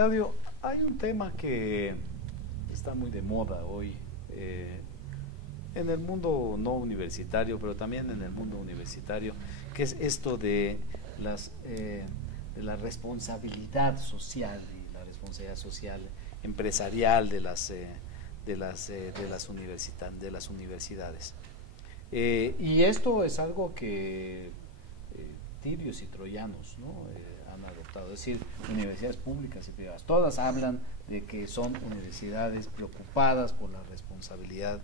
Claudio, hay un tema que está muy de moda hoy en el mundo no universitario, pero también en el mundo universitario, que es esto de la responsabilidad social y la responsabilidad social empresarial de las universidades. Y esto es algo que tibios y troyanos, ¿no? Han adoptado, es decir, universidades públicas y privadas, todas hablan de que son universidades preocupadas por la responsabilidad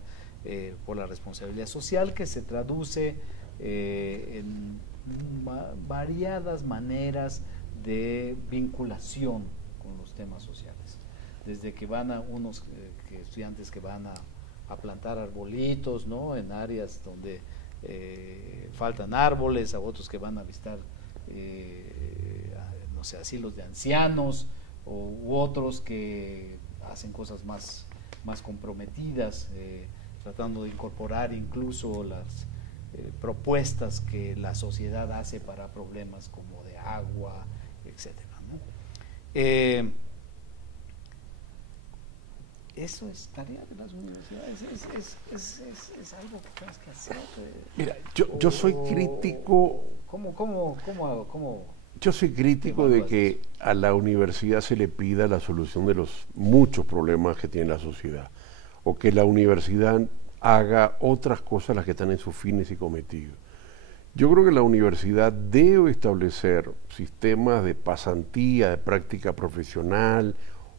social, que se traduce en variadas maneras de vinculación con los temas sociales, desde que van a unos estudiantes que van a plantar arbolitos, ¿no? En áreas donde faltan árboles, a otros que van a visitar no sé, asilos de ancianos, u otros que hacen cosas más comprometidas, tratando de incorporar incluso las propuestas que la sociedad hace para problemas como de agua, etcétera, ¿no? Eso es tarea de las universidades, es algo que tienes que hacer. Mira, yo soy crítico. ¿Cómo Yo soy crítico de que a la universidad se le pida la solución de los muchos problemas que tiene la sociedad, o que la universidad haga otras cosas las que están en sus fines y cometidos. Yo creo que la universidad debe establecer sistemas de pasantía, de práctica profesional,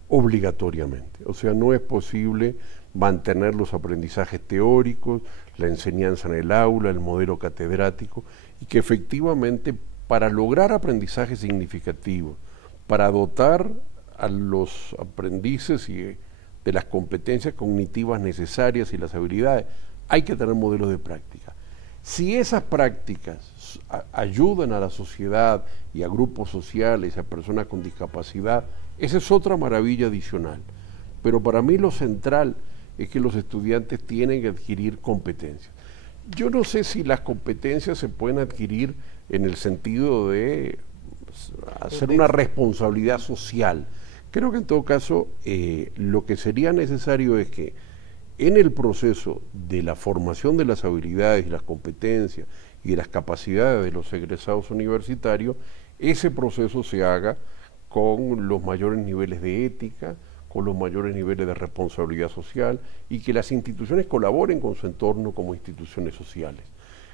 obligatoriamente. O sea, no es posible mantener los aprendizajes teóricos, la enseñanza en el aula, el modelo catedrático, y que efectivamente para lograr aprendizajes significativos, para dotar a los aprendices de las competencias cognitivas necesarias y las habilidades, hay que tener modelos de práctica. Si esas prácticas ayudan a la sociedad y a grupos sociales, a personas con discapacidad, esa es otra maravilla adicional. Pero para mí lo central es que los estudiantes tienen que adquirir competencias. Yo no sé si las competencias se pueden adquirir en el sentido de hacer una responsabilidad social. Creo que en todo caso lo que sería necesario es que en el proceso de la formación de las habilidades y las competencias y de las capacidades de los egresados universitarios, ese proceso se haga con los mayores niveles de ética, con los mayores niveles de responsabilidad social, y que las instituciones colaboren con su entorno como instituciones sociales.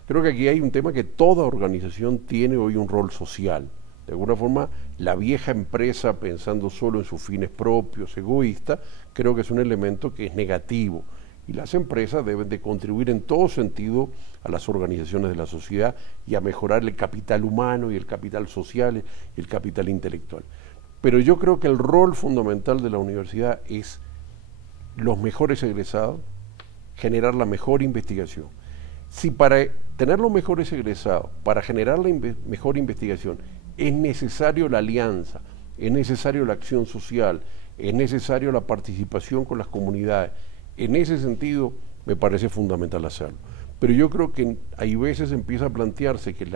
Creo que aquí hay un tema que toda organización tiene hoy un rol social. De alguna forma, la vieja empresa pensando solo en sus fines propios, egoísta, creo que es un elemento que es negativo. Y las empresas deben de contribuir en todo sentido a las organizaciones de la sociedad y a mejorar el capital humano y el capital social y el capital intelectual. Pero yo creo que el rol fundamental de la universidad es los mejores egresados, generar la mejor investigación. Si para tener los mejores egresados, para generar la mejor investigación, es necesario la alianza, es necesario la acción social, es necesario la participación con las comunidades, en ese sentido me parece fundamental hacerlo. Pero yo creo que hay veces empieza a plantearse que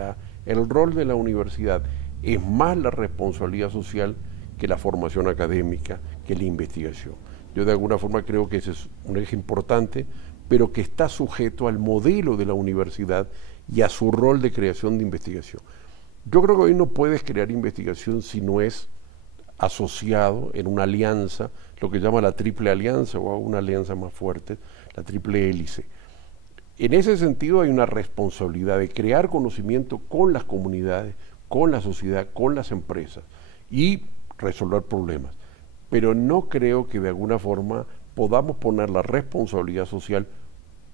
el rol de la universidad es más la responsabilidad social que la formación académica, que la investigación. Yo de alguna forma creo que ese es un eje importante, pero que está sujeto al modelo de la universidad y a su rol de creación de investigación. Yo creo que hoy no puedes crear investigación si no es asociado en una alianza, lo que llama la triple alianza o una alianza más fuerte, la triple hélice. En ese sentido hay una responsabilidad de crear conocimiento con las comunidades, con la sociedad, con las empresas y resolver problemas. Pero no creo que de alguna forma podamos poner la responsabilidad social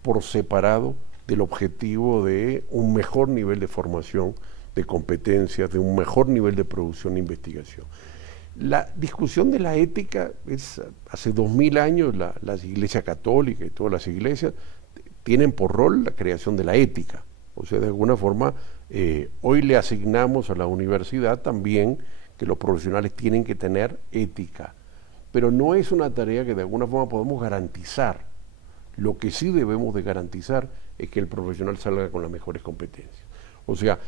por separado del objetivo de un mejor nivel de formación, de competencias, de un mejor nivel de producción e investigación. La discusión de la ética es, hace 2000 años la Iglesia Católica y todas las iglesias tienen por rol la creación de la ética. O sea, de alguna forma, hoy le asignamos a la universidad también que los profesionales tienen que tener ética, pero no es una tarea que de alguna forma podemos garantizar. Lo que sí debemos de garantizar es que el profesional salga con las mejores competencias. O sea,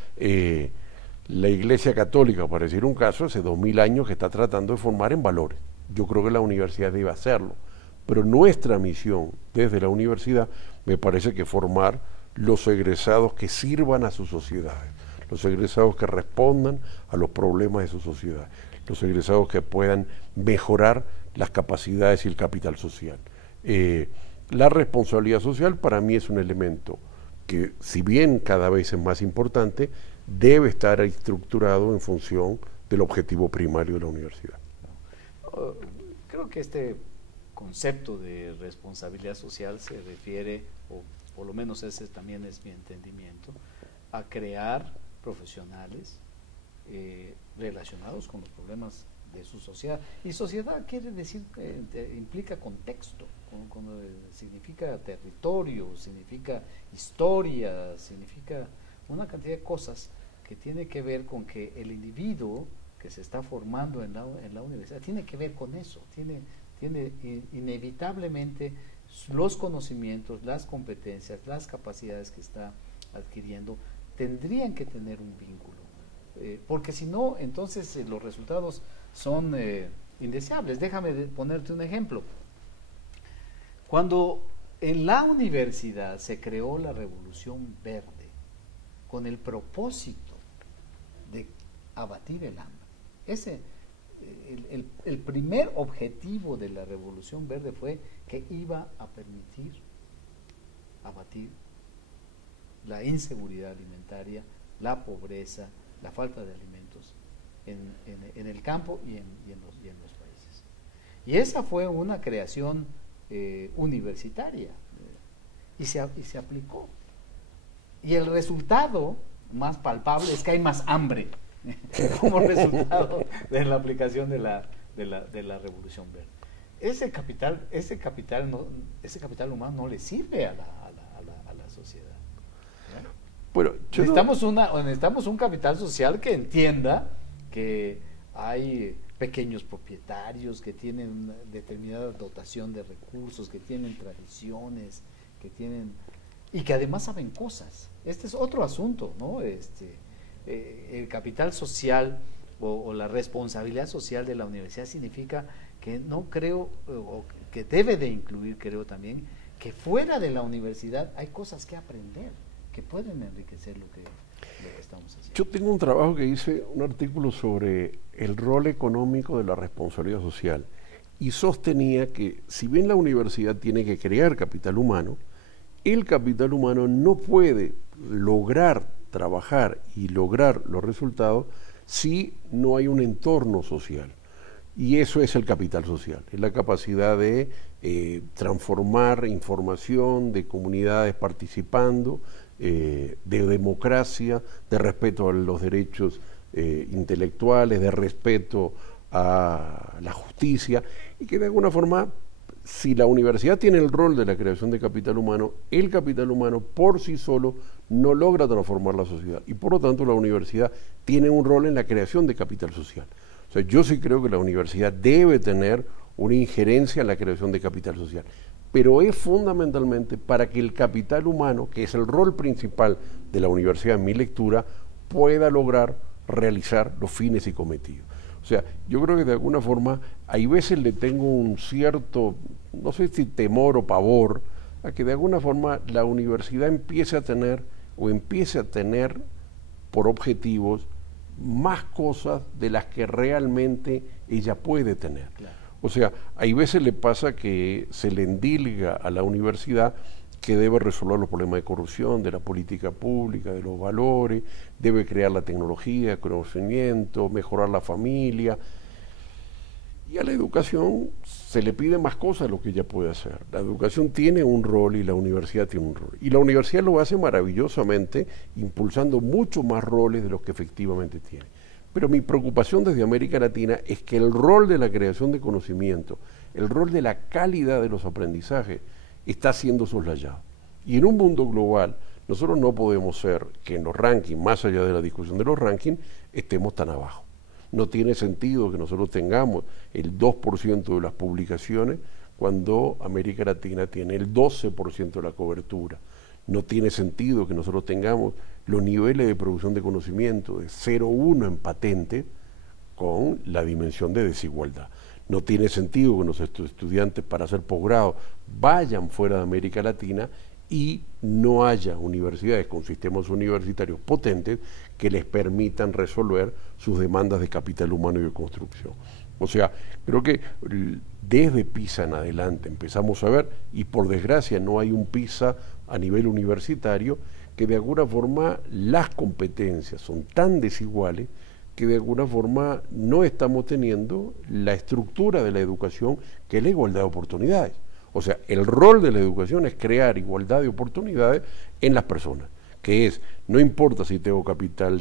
La Iglesia Católica, para decir un caso, hace 2000 años que está tratando de formar en valores. Yo creo que la universidad debe hacerlo, pero nuestra misión desde la universidad me parece que formar los egresados que sirvan a sus sociedades, los egresados que respondan a los problemas de su sociedad, los egresados que puedan mejorar las capacidades y el capital social. La responsabilidad social para mí es un elemento que, si bien cada vez es más importante, debe estar estructurado en función del objetivo primario de la universidad. Creo que este concepto de responsabilidad social se refiere, o por lo menos ese también es mi entendimiento, a crear profesionales relacionados con los problemas de su sociedad. Y sociedad quiere decir, implica contexto, significa territorio, significa historia, significa una cantidad de cosas que tiene que ver con que el individuo que se está formando en la universidad tiene que ver con eso, tiene inevitablemente los conocimientos, las competencias, las capacidades que está adquiriendo tendrían que tener un vínculo, porque si no, entonces los resultados son indeseables. Déjame ponerte un ejemplo. Cuando en la universidad se creó la Revolución Verde con el propósito de abatir el hambre, el primer objetivo de la Revolución Verde fue que iba a permitir abatir la inseguridad alimentaria, la pobreza, la falta de alimentos en el campo y en los países. Y esa fue una creación universitaria y se aplicó. Y el resultado más palpable es que hay más hambre como resultado de la aplicación de la Revolución Verde. Ese capital humano no le sirve a la sociedad. Bueno, necesitamos un capital social que entienda que hay pequeños propietarios que tienen una determinada dotación de recursos, que tienen tradiciones, y que además saben cosas. Este es otro asunto, ¿no? El capital social o la responsabilidad social de la universidad significa que que debe de incluir, creo también, que fuera de la universidad hay cosas que aprender, que pueden enriquecer lo que estamos haciendo. Yo tengo un trabajo que hice, un artículo sobre el rol económico de la responsabilidad social, y sostenía que si bien la universidad tiene que crear capital humano, el capital humano no puede lograr trabajar y lograr los resultados si no hay un entorno social. Y eso es el capital social, es la capacidad de transformar información, de comunidades participando, de democracia, de respeto a los derechos intelectuales, de respeto a la justicia, y que de alguna forma, si la universidad tiene el rol de la creación de capital humano, el capital humano por sí solo no logra transformar la sociedad, y por lo tanto la universidad tiene un rol en la creación de capital social. O sea, yo sí creo que la universidad debe tener una injerencia en la creación de capital social, pero es fundamentalmente para que el capital humano, que es el rol principal de la universidad en mi lectura, pueda lograr realizar los fines y cometidos. O sea, yo creo que de alguna forma, hay veces le tengo un cierto, no sé si temor o pavor, a que de alguna forma la universidad empiece a tener por objetivos más cosas de las que realmente ella puede tener. Claro. O sea, hay veces le pasa que se le endilga a la universidad que debe resolver los problemas de corrupción, de la política pública, de los valores, debe crear la tecnología, el conocimiento, mejorar la familia. Y a la educación se le pide más cosas de lo que ella puede hacer. La educación tiene un rol y la universidad tiene un rol. Y la universidad lo hace maravillosamente, impulsando muchos más roles de los que efectivamente tiene. Pero mi preocupación desde América Latina es que el rol de la creación de conocimiento, el rol de la calidad de los aprendizajes, está siendo soslayado. Y en un mundo global, nosotros no podemos ser que en los rankings, más allá de la discusión de los rankings, estemos tan abajo. No tiene sentido que nosotros tengamos el 2% de las publicaciones cuando América Latina tiene el 12% de la cobertura. No tiene sentido que nosotros tengamos los niveles de producción de conocimiento de 0,1 en patente con la dimensión de desigualdad. No tiene sentido que nuestros estudiantes para hacer posgrado vayan fuera de América Latina y no haya universidades con sistemas universitarios potentes que les permitan resolver sus demandas de capital humano y de construcción. O sea, creo que desde PISA en adelante empezamos a ver, y por desgracia no hay un PISA a nivel universitario, que de alguna forma las competencias son tan desiguales que de alguna forma no estamos teniendo la estructura de la educación que es la igualdad de oportunidades. O sea, el rol de la educación es crear igualdad de oportunidades en las personas, que es, no importa si tengo capital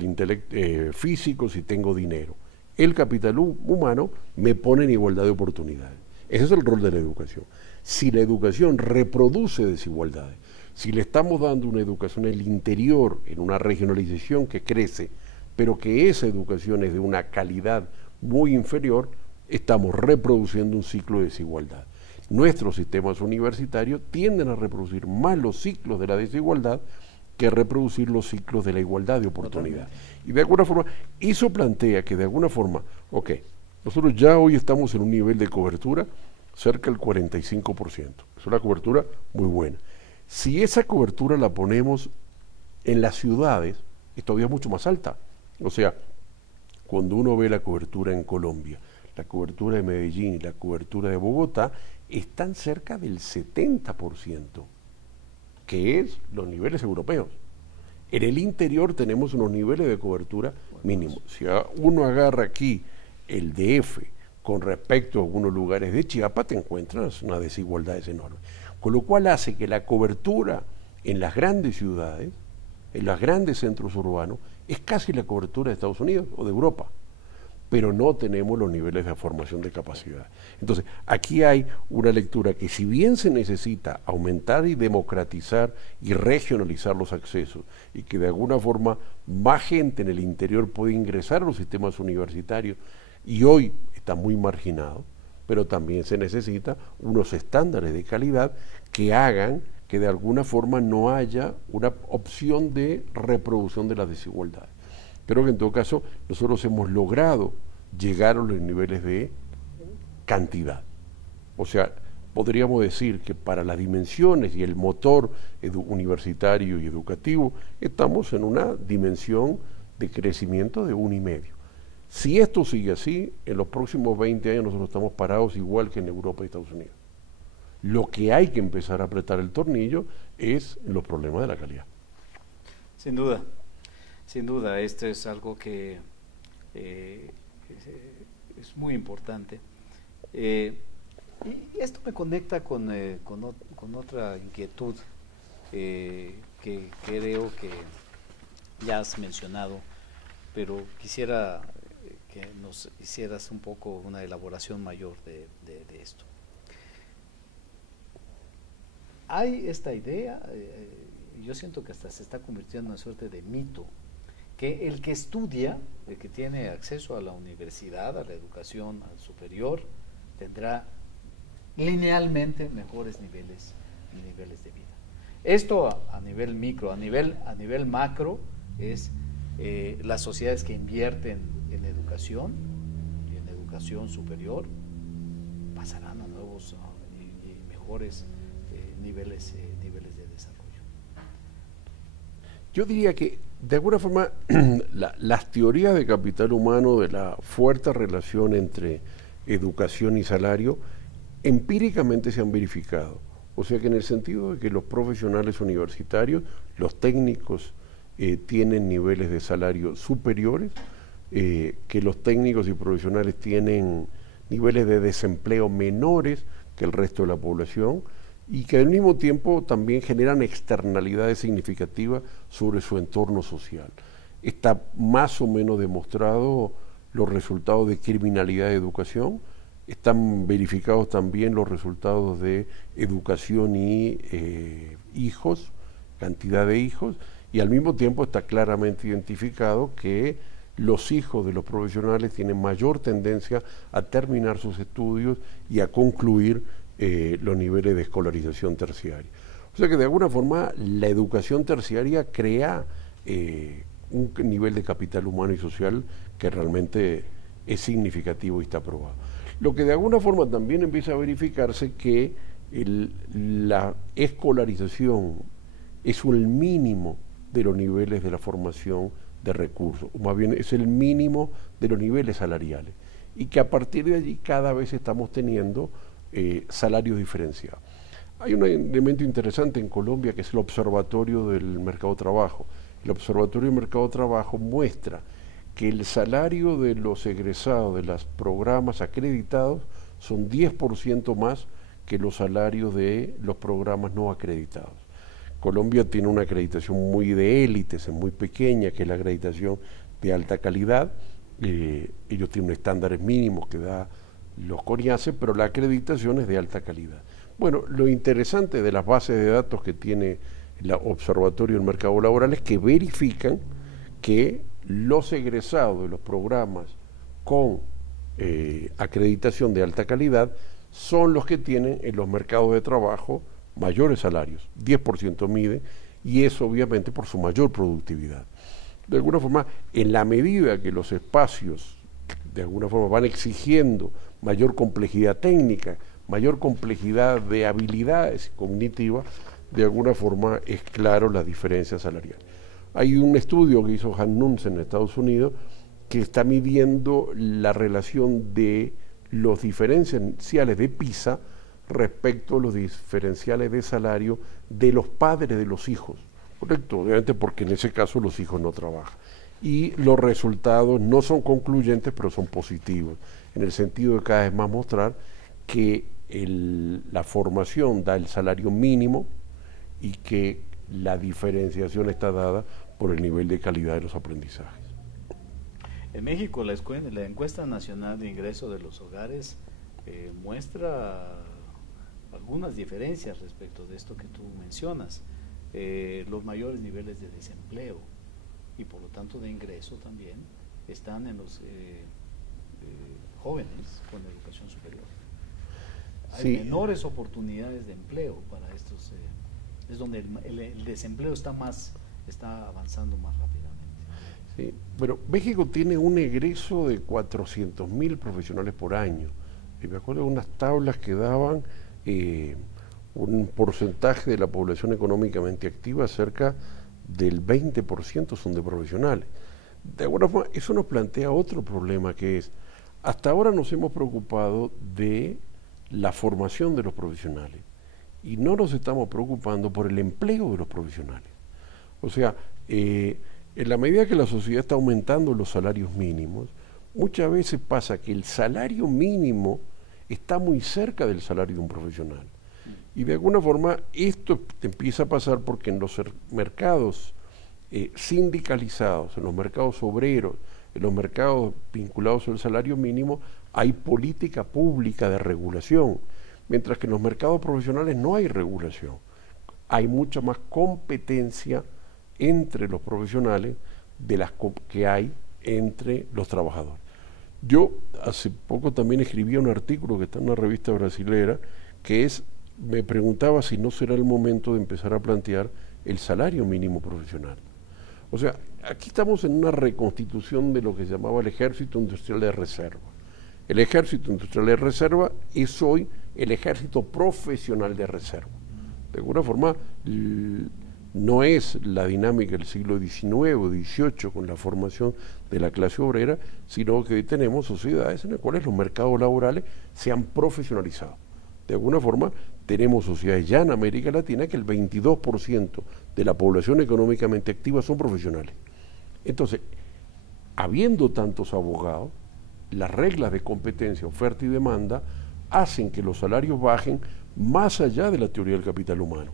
físico, si tengo dinero, el capital humano me pone en igualdad de oportunidades. Ese es el rol de la educación. Si la educación reproduce desigualdades, si le estamos dando una educación en el interior, en una regionalización que crece, pero que esa educación es de una calidad muy inferior, estamos reproduciendo un ciclo de desigualdad. Nuestros sistemas universitarios tienden a reproducir más los ciclos de la desigualdad que reproducir los ciclos de la igualdad de oportunidad. Y de alguna forma, eso plantea que de alguna forma, ok, nosotros ya hoy estamos en un nivel de cobertura cerca del 45%. Es una cobertura muy buena. Si esa cobertura la ponemos en las ciudades, es todavía mucho más alta. O sea, cuando uno ve la cobertura en Colombia, la cobertura de Medellín y la cobertura de Bogotá, están cerca del 70%, que es los niveles europeos. En el interior tenemos unos niveles de cobertura mínimos. Si uno agarra aquí el DF con respecto a algunos lugares de Chiapas, te encuentras unas desigualdades enormes. Con lo cual hace que la cobertura en las grandes ciudades, en los grandes centros urbanos, es casi la cobertura de Estados Unidos o de Europa, pero no tenemos los niveles de formación de capacidad. Entonces, aquí hay una lectura que si bien se necesita aumentar y democratizar y regionalizar los accesos, y que de alguna forma más gente en el interior puede ingresar a los sistemas universitarios, y hoy está muy marginado, pero también se necesita unos estándares de calidad que hagan que de alguna forma no haya una opción de reproducción de las desigualdades. Creo que en todo caso nosotros hemos logrado llegar a los niveles de cantidad. O sea, podríamos decir que para las dimensiones y el motor universitario y educativo estamos en una dimensión de crecimiento de 1,5. Si esto sigue así, en los próximos 20 años nosotros estamos parados igual que en Europa y Estados Unidos. Lo que hay que empezar a apretar el tornillo es los problemas de la calidad. Sin duda, esto es algo que es muy importante. Y esto me conecta con otra inquietud que creo que ya has mencionado, pero quisiera que nos hicieras un poco una elaboración mayor de esto. Hay esta idea, yo siento que hasta se está convirtiendo en una suerte de mito, que el que estudia, el que tiene acceso a la universidad, a la educación superior, tendrá linealmente mejores niveles de vida. Esto a nivel micro, a nivel macro, es las sociedades que invierten en educación y en educación superior pasarán a nuevos y mejores niveles de desarrollo. Yo diría que de alguna forma las teorías de capital humano, de la fuerte relación entre educación y salario, empíricamente se han verificado. O sea que en el sentido de que los profesionales universitarios, los técnicos, tienen niveles de salario superiores, que los técnicos y profesionales tienen niveles de desempleo menores que el resto de la población, y que al mismo tiempo también generan externalidades significativas sobre su entorno social. Está más o menos demostrado los resultados de criminalidad de educación, están verificados también los resultados de educación y hijos, cantidad de hijos, y al mismo tiempo está claramente identificado que los hijos de los profesionales tienen mayor tendencia a terminar sus estudios y a concluir los niveles de escolarización terciaria. O sea que de alguna forma la educación terciaria crea un nivel de capital humano y social que realmente es significativo y está probado. Lo que de alguna forma también empieza a verificarse que la escolarización es el mínimo de los niveles de la formación de recursos, o más bien es el mínimo de los niveles salariales, y que a partir de allí cada vez estamos teniendo salarios diferenciados. Hay un elemento interesante en Colombia que es el Observatorio del Mercado de Trabajo. El Observatorio del Mercado de Trabajo muestra que el salario de los egresados de los programas acreditados son 10% más que los salarios de los programas no acreditados. Colombia tiene una acreditación muy de élites, es muy pequeña, que es la acreditación de alta calidad. Ellos tienen estándares mínimos que da los CONIACE, pero la acreditación es de alta calidad. Bueno, lo interesante de las bases de datos que tiene el Observatorio del Mercado Laboral es que verifican que los egresados de los programas con acreditación de alta calidad son los que tienen en los mercados de trabajo mayores salarios, 10% mide, y eso obviamente por su mayor productividad. De alguna forma, en la medida que los espacios de alguna forma van exigiendo mayor complejidad técnica, mayor complejidad de habilidades cognitivas, de alguna forma es claro la diferencia salarial. Hay un estudio que hizo Hans en Estados Unidos que está midiendo la relación de los diferenciales de PISA respecto a los diferenciales de salario de los padres de los hijos, ¿correcto? Obviamente porque en ese caso los hijos no trabajan. Y los resultados no son concluyentes, pero son positivos, en el sentido de cada vez más mostrar que la formación da el salario mínimo y que la diferenciación está dada por el nivel de calidad de los aprendizajes. En México, la encuesta nacional de ingreso de los hogares muestra algunas diferencias respecto de esto que tú mencionas. Los mayores niveles de desempleo y por lo tanto de ingreso también están en los jóvenes con educación superior. Hay menores oportunidades de empleo para estos, es donde el desempleo está avanzando más rápidamente. Sí, pero México tiene un egreso de 400.000 profesionales por año. Y me acuerdo de unas tablas que daban un porcentaje de la población económicamente activa, cerca del 20% son de profesionales. De alguna forma, eso nos plantea otro problema, que es, hasta ahora nos hemos preocupado de la formación de los profesionales y no nos estamos preocupando por el empleo de los profesionales. O sea, en la medida que la sociedad está aumentando los salarios mínimos, muchas veces pasa que el salario mínimo está muy cerca del salario de un profesional. Y de alguna forma esto empieza a pasar porque en los mercados sindicalizados, en los mercados obreros, en los mercados vinculados al salario mínimo, hay política pública de regulación, mientras que en los mercados profesionales no hay regulación. Hay mucha más competencia entre los profesionales de las que hay entre los trabajadores. Yo hace poco también escribí un artículo que está en una revista brasilera, que me preguntaba si no será el momento de empezar a plantear el salario mínimo profesional. O sea, aquí estamos en una reconstitución de lo que se llamaba el Ejército Industrial de Reserva. El Ejército Industrial de Reserva es hoy el Ejército Profesional de Reserva. De alguna forma, no es la dinámica del siglo XIX o XVIII con la formación de la clase obrera, sino que hoy tenemos sociedades en las cuales los mercados laborales se han profesionalizado. De alguna forma, tenemos sociedades ya en América Latina que el 22% de la población económicamente activa son profesionales. Entonces, habiendo tantos abogados, las reglas de competencia, oferta y demanda hacen que los salarios bajen más allá de la teoría del capital humano.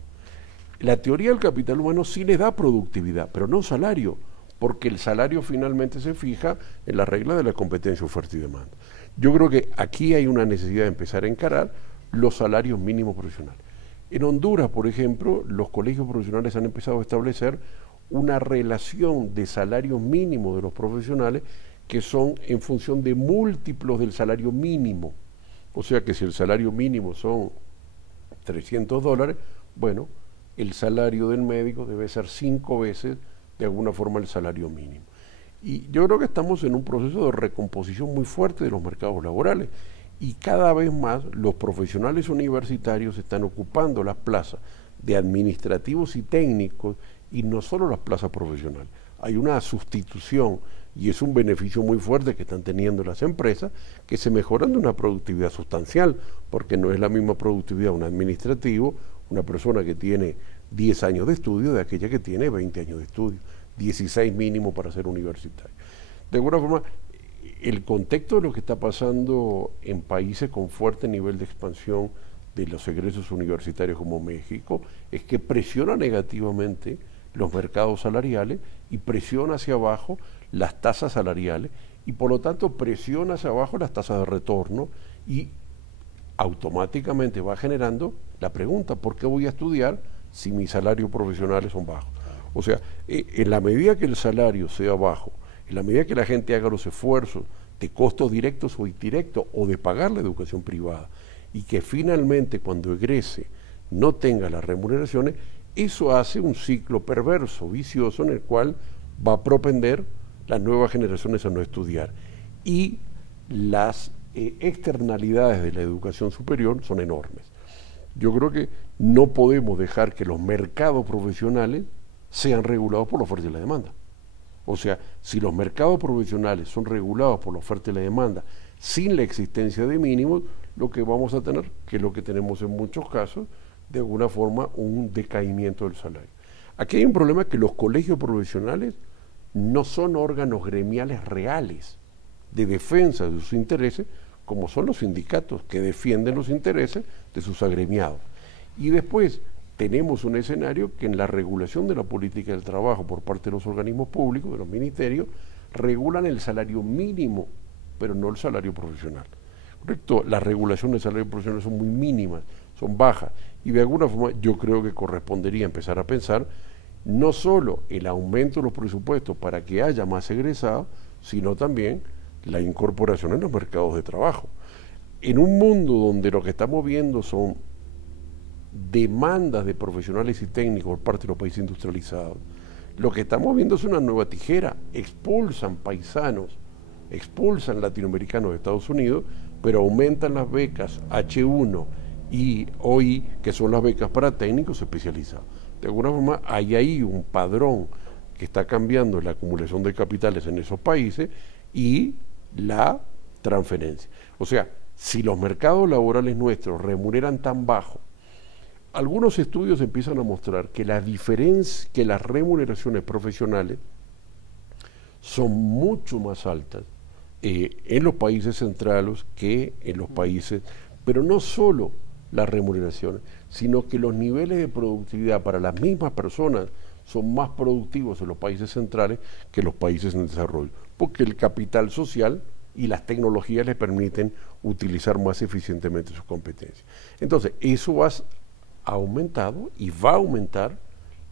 La teoría del capital humano sí les da productividad, pero no salario, porque el salario finalmente se fija en la regla de la competencia, oferta y demanda. Yo creo que aquí hay una necesidad de empezar a encarar los salarios mínimos profesionales. En Honduras, por ejemplo, los colegios profesionales han empezado a establecer una relación de salario mínimo de los profesionales que son en función de múltiplos del salario mínimo. O sea que si el salario mínimo son $300, bueno, el salario del médico debe ser 5 veces de alguna forma el salario mínimo. Y yo creo que estamos en un proceso de recomposición muy fuerte de los mercados laborales y cada vez más los profesionales universitarios están ocupando las plazas de administrativos y técnicos y no solo las plazas profesionales. Hay una sustitución y es un beneficio muy fuerte que están teniendo las empresas que se mejoran de una productividad sustancial, porque no es la misma productividad un administrativo, una persona que tiene 10 años de estudio de aquella que tiene 20 años de estudio, 16 mínimo para ser universitario. De alguna forma, el contexto de lo que está pasando en países con fuerte nivel de expansión de los egresos universitarios como México es que presiona negativamente los mercados salariales y presiona hacia abajo las tasas salariales y por lo tanto presiona hacia abajo las tasas de retorno y automáticamente va generando la pregunta, ¿por qué voy a estudiar si mis salarios profesionales son bajos? O sea, en la medida que el salario sea bajo, en la medida que la gente haga los esfuerzos de costos directos o indirectos o de pagar la educación privada y que finalmente cuando egrese no tenga las remuneraciones, eso hace un ciclo perverso, vicioso, en el cual va a propender las nuevas generaciones a no estudiar. Y las externalidades de la educación superior son enormes. Yo creo que no podemos dejar que los mercados profesionales sean regulados por la oferta y la demanda. O sea, si los mercados profesionales son regulados por la oferta y la demanda sin la existencia de mínimos, lo que vamos a tener, que es lo que tenemos en muchos casos, de alguna forma un decaimiento del salario. Aquí hay un problema que los colegios profesionales no son órganos gremiales reales de defensa de sus intereses, como son los sindicatos que defienden los intereses de sus agremiados. Y después tenemos un escenario que en la regulación de la política del trabajo por parte de los organismos públicos, de los ministerios, regulan el salario mínimo, pero no el salario profesional. ¿Correcto? Las regulaciones del salario profesional son muy mínimas, son bajas, y de alguna forma yo creo que correspondería empezar a pensar no solo el aumento de los presupuestos para que haya más egresados, sino también la incorporación en los mercados de trabajo. En un mundo donde lo que estamos viendo son demandas de profesionales y técnicos por parte de los países industrializados, lo que estamos viendo es una nueva tijera. Expulsan paisanos, expulsan latinoamericanos de Estados Unidos, pero aumentan las becas H1 y OI, que son las becas para técnicos especializados. De alguna forma hay ahí un padrón que está cambiando la acumulación de capitales en esos países y la transferencia. O sea, si los mercados laborales nuestros remuneran tan bajo, algunos estudios empiezan a mostrar que la diferencia, que las remuneraciones profesionales son mucho más altas en los países centrales que en los países, pero no solo las remuneraciones, sino que los niveles de productividad para las mismas personas son más productivos en los países centrales que en los países en desarrollo, porque el capital social y las tecnologías les permiten utilizar más eficientemente sus competencias. Entonces, eso ha aumentado y va a aumentar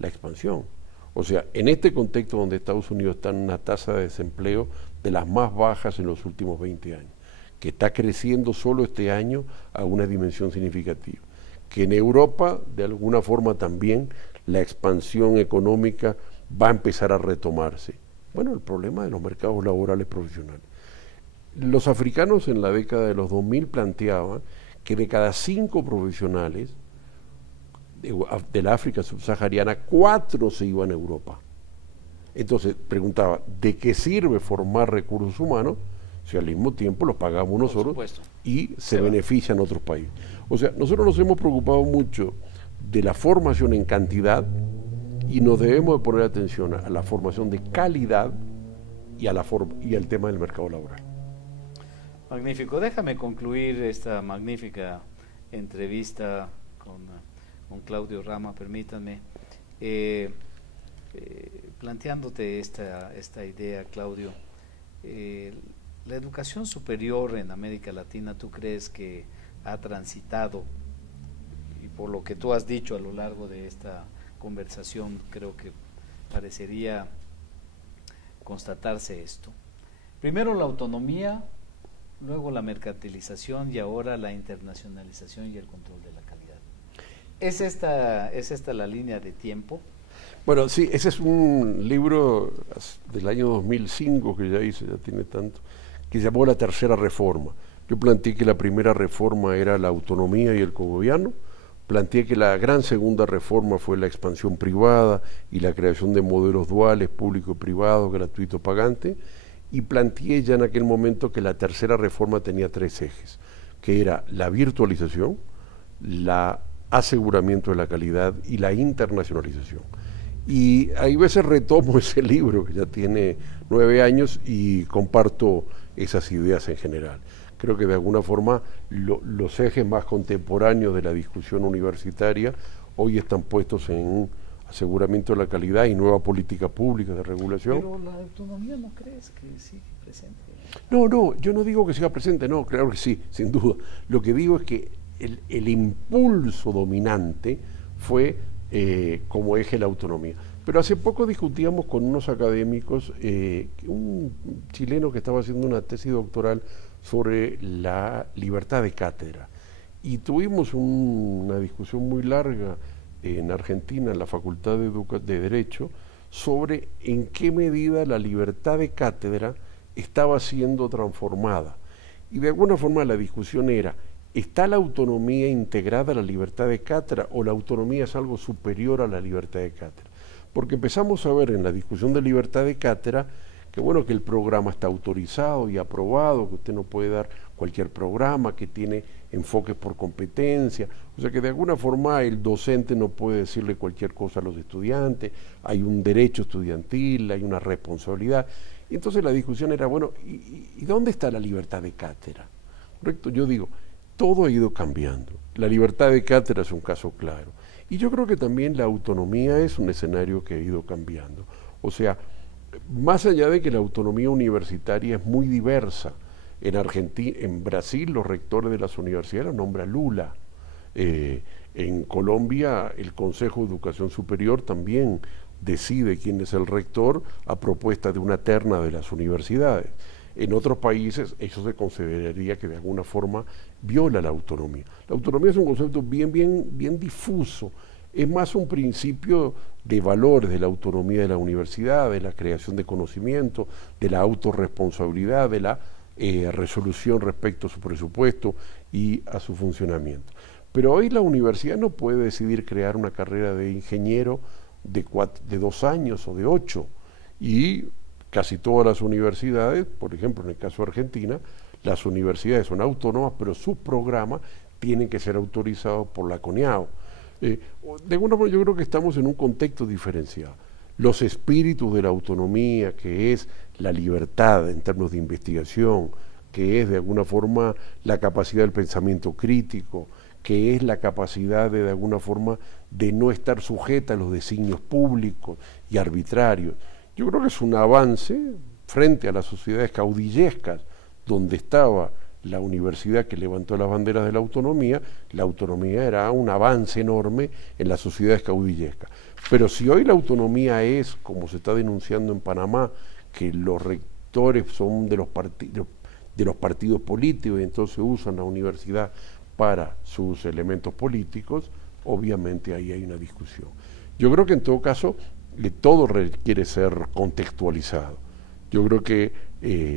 la expansión. O sea, en este contexto donde Estados Unidos está en una tasa de desempleo de las más bajas en los últimos 20 años, que está creciendo solo este año a una dimensión significativa, que en Europa de alguna forma también la expansión económica va a empezar a retomarse. Bueno, el problema de los mercados laborales profesionales. Los africanos en la década de los 2000 planteaban que de cada 5 profesionales de la África subsahariana, 4 se iban a Europa. Entonces preguntaba, ¿de qué sirve formar recursos humanos si al mismo tiempo los pagamos nosotros y se benefician otros países? O sea, nosotros nos hemos preocupado mucho de la formación en cantidad y nos debemos de poner atención a la formación de calidad y al tema del mercado laboral. Magnífico. Déjame concluir esta magnífica entrevista con Claudio Rama, permítanme, planteándote esta idea, Claudio. La educación superior en América Latina, ¿tú crees que ha transitado, y por lo que tú has dicho a lo largo de esta conversación, creo que parecería constatarse esto? Primero la autonomía, luego la mercantilización y ahora la internacionalización y el control de la calidad. ¿Es esta la línea de tiempo? Bueno, sí, ese es un libro del año 2005 que ya hice, ya tiene tanto, que se llamó La Tercera Reforma. Yo planteé que la primera reforma era la autonomía y el cogobierno, planteé que la gran segunda reforma fue la expansión privada y la creación de modelos duales, público y privado, gratuito, pagante, y planteé ya en aquel momento que la tercera reforma tenía 3 ejes, que era la virtualización, la aseguramiento de la calidad y la internacionalización. Y hay veces retomo ese libro, que ya tiene 9 años, y comparto esas ideas en general. Creo que de alguna forma los ejes más contemporáneos de la discusión universitaria hoy están puestos en aseguramiento de la calidad y nueva política pública de regulación. Pero la autonomía, ¿no crees que sigue presente? No, yo no digo que siga presente, no, claro que sí, sin duda. Lo que digo es que el impulso dominante fue como eje la autonomía. Pero hace poco discutíamos con unos académicos, un chileno que estaba haciendo una tesis doctoral sobre la libertad de cátedra. Y tuvimos una discusión muy larga en Argentina, en la Facultad de Derecho, sobre en qué medida la libertad de cátedra estaba siendo transformada. Y de alguna forma la discusión era, ¿está la autonomía integrada a la libertad de cátedra o la autonomía es algo superior a la libertad de cátedra? Porque empezamos a ver en la discusión de libertad de cátedra que bueno, que el programa está autorizado y aprobado, que usted no puede dar cualquier programa, que tiene enfoques por competencia, o sea que de alguna forma el docente no puede decirle cualquier cosa a los estudiantes, hay un derecho estudiantil, hay una responsabilidad. Y entonces la discusión era, bueno, ¿y dónde está la libertad de cátedra? ¿Correcto? Yo digo, todo ha ido cambiando. La libertad de cátedra es un caso claro. Y yo creo que también la autonomía es un escenario que ha ido cambiando. O sea, más allá de que la autonomía universitaria es muy diversa, en Brasil los rectores de las universidades los nombra Lula, en Colombia el Consejo de Educación Superior también decide quién es el rector a propuesta de una terna de las universidades. En otros países eso se consideraría que de alguna forma viola la autonomía. La autonomía es un concepto bien difuso, es más un principio de valores de la autonomía de la universidad, de la creación de conocimiento, de la autorresponsabilidad, de la resolución respecto a su presupuesto y a su funcionamiento. Pero hoy la universidad no puede decidir crear una carrera de ingeniero de 2 años o de 8, y casi todas las universidades, por ejemplo en el caso de Argentina, las universidades son autónomas, pero sus programas tienen que ser autorizados por la CONEAU. De alguna forma yo creo que estamos en un contexto diferenciado. Los espíritus de la autonomía, que es la libertad en términos de investigación, que es de alguna forma la capacidad del pensamiento crítico, que es la capacidad de alguna forma de no estar sujeta a los designios públicos y arbitrarios. Yo creo que es un avance frente a las sociedades caudillescas, donde estaba la universidad que levantó las banderas de la autonomía era un avance enorme en las sociedades caudillescas. Pero si hoy la autonomía es, como se está denunciando en Panamá, que los rectores son de los partidos políticos y entonces usan la universidad para sus elementos políticos, obviamente ahí hay una discusión. Yo creo que en todo caso todo requiere ser contextualizado. Yo creo que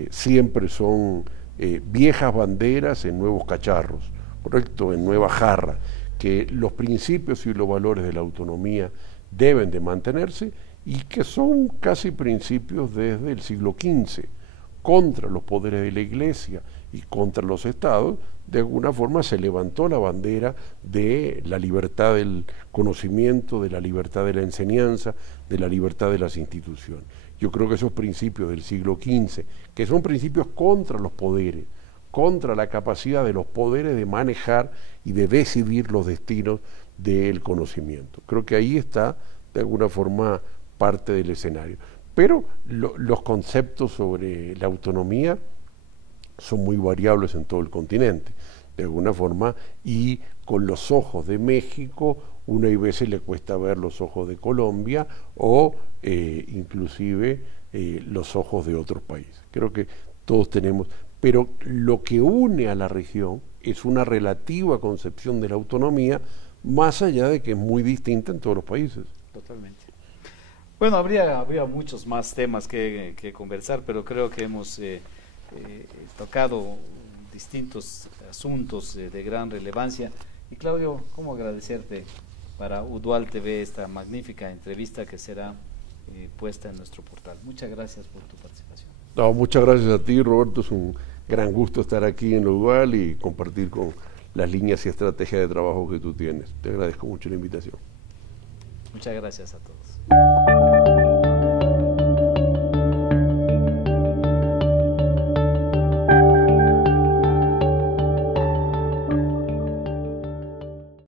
siempre son viejas banderas en nuevos cacharros, ¿correcto? En nuevas jarras, que los principios y los valores de la autonomía deben de mantenerse y que son casi principios desde el siglo XV, contra los poderes de la Iglesia y contra los estados. De alguna forma se levantó la bandera de la libertad del conocimiento, de la libertad de la enseñanza, de la libertad de las instituciones. Yo creo que esos principios del siglo XV, que son principios contra los poderes, contra la capacidad de los poderes de manejar y de decidir los destinos del conocimiento. Creo que ahí está, de alguna forma, parte del escenario. Pero los conceptos sobre la autonomía son muy variables en todo el continente, de alguna forma, y con los ojos de México, uno a veces le cuesta ver los ojos de Colombia o inclusive los ojos de otros países. Creo que todos tenemos, pero lo que une a la región es una relativa concepción de la autonomía más allá de que es muy distinta en todos los países. Totalmente. Bueno, habría muchos más temas que conversar, pero creo que hemos tocado distintos asuntos de gran relevancia. Y Claudio, ¿cómo agradecerte para Udual TV esta magnífica entrevista que será puesta en nuestro portal? Muchas gracias por tu participación. No, muchas gracias a ti, Roberto. Es un gran gusto estar aquí en Udual y compartir con las líneas y estrategias de trabajo que tú tienes. Te agradezco mucho la invitación. Muchas gracias a todos.